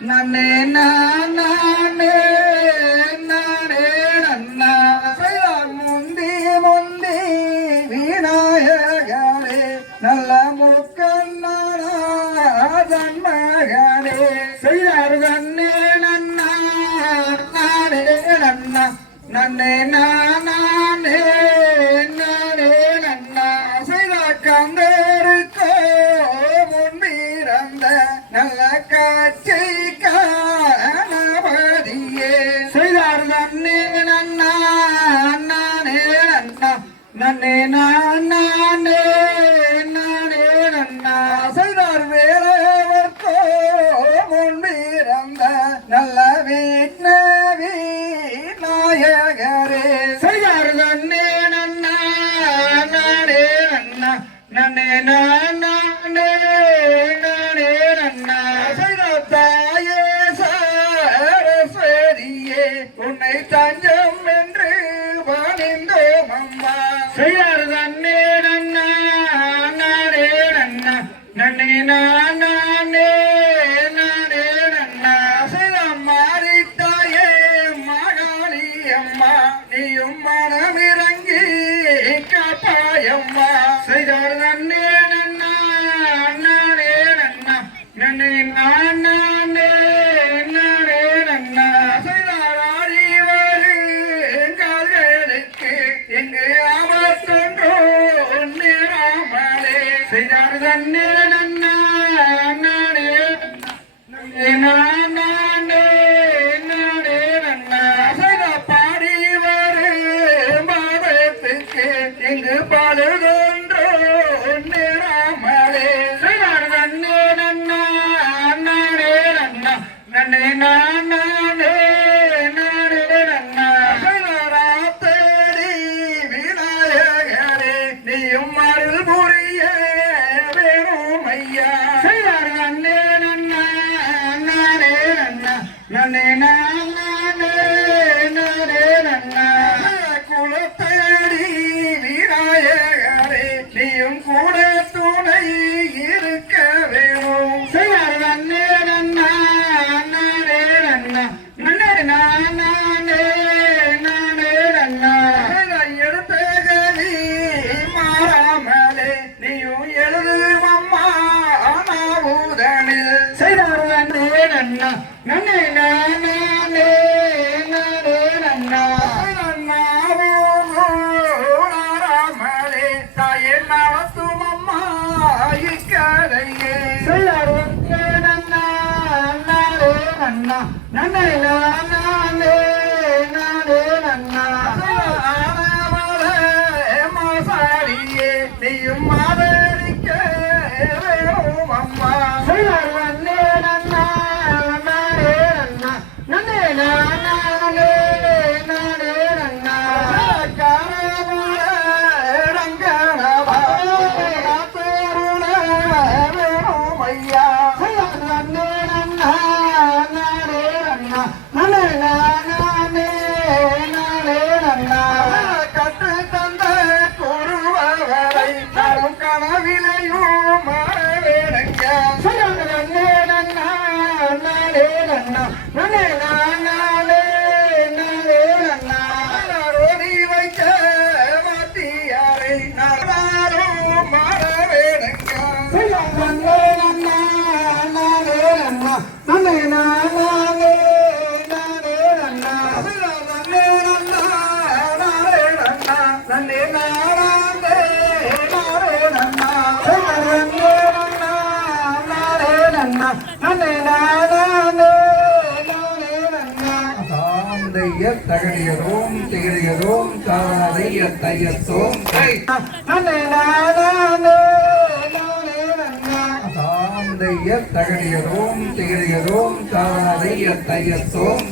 நன்னே நானே நானே நன்னா முந்தி முந்தி விநாயகரே நல்ல முக்கண்ணாதன் மகனே செய்தார் நன்னே நன்னா நானே நன்னா நன்னே நானே நானே நன்னா செய்த கந்தருக்கோ முன்பிறந்த நல்ல காட்சி காணபதியே செய்தார் நன்னே நன்னா நானே நன்னா நன்னே நானே நானே நன்னா செய்தார் வேறவர்க்கோ முன்பிறந்த நல்ல விக்னவி நாயகரே செய்தார் நன்னே நன்னா நானே நன்னா நன்னே நானே நானே நன்னா செய்தார் தாயே சரஸ்வதியே உன்னை தஞ்சம் என்று பணிந்தோம் அம்மா செய்தார் நன்னே நன்னா நானே நன்னா நன்னே நானே நானே நன்னா செய்தார் மாறித்தாயே மகாளி அம்மா நீயும் மனமிறங்கி காப்பாயம்மா செய்தார் நன்னே நன்னா நானே நன்னா நன்னே நானே நானே நன்னா செய்தார் ஆடிவரு கால்களுக்கு எங்கு ஆபத்தொன்றோ நேராமலே செய்தார் நன்னே நன்னா நானே நன்னே நானே நானே நன்னா செய்தார் பாடி வரு மாதத்துக்கு எங்கு பாடுகின்றோ நேராமலே செய்தார் நன்னே நன்னா நானே நன்னா நன்னே நானே நானே நன்னா செய்தார் தேடி விநாயகரே நீயும் அருள் புரிய வேணும் ஐயா செய்தார் நன்னே நன்னா நானே நன்னா நன்னே நானே நானே நன்னா குலத்தேடி விநாயகரே நீயும் கூட துணை இருக்க வேணும் செய்தார் நன்னே நன்னா நானே நன்னா நன்னே நானே நானே நன்னா எடுத்தகனி மாறாமலே நீயும் எழுதுவம்மா நாவுதனில் செய்தார் நன்னே நன்னா நன்னே நானே நானே நன்னா நாராமலே தாயே நடத்தும் அம்மா இக்கரையே செய்தார் நன்னா நானே நன்னா நன்னே நானே நானே நன்னா ஆனவளே மாசாரியே நீயும் மாதரிக்க வேணும் அம்மா செய்தார் நன்னே நன்னா நானே நன்னா நன்னே நானே நானே நன்னா காரவள ரங்கனவா பேருள வேணும் ஐயா செய்தார் நன்னே நன்னா நானே நன்னா நன்னே நானே நானே நன்னா கற்று தந்த குருவரை தரும் கனவிலையும் மறவேடங்க செய்தார் நன்னே நன்னா நானே நன்னா நன்னே நானே நானே நன்னா ரோடி வைக்க மாத்தியாரை நாளும் மறவேடங்க செய்தார் நன்னே நன்னா நானே நன்னா நன்னே நானே நானே நன்னா செய்தார் நன்னே நன்னா நானே நன்னா நன்னே நானே நானே நன்னா செய்தார் நன்னே நன்னா நானே நன்னா நன்னே நானே நானே நன்னா தாந்தைய தகடியதோம் திகழியதோம் தாதைய தையத்தோம் நன்னே நானே நானே நன்னா தாந்தைய தகடியதோம் திகழியதோம் தாதைய தையத்தோம்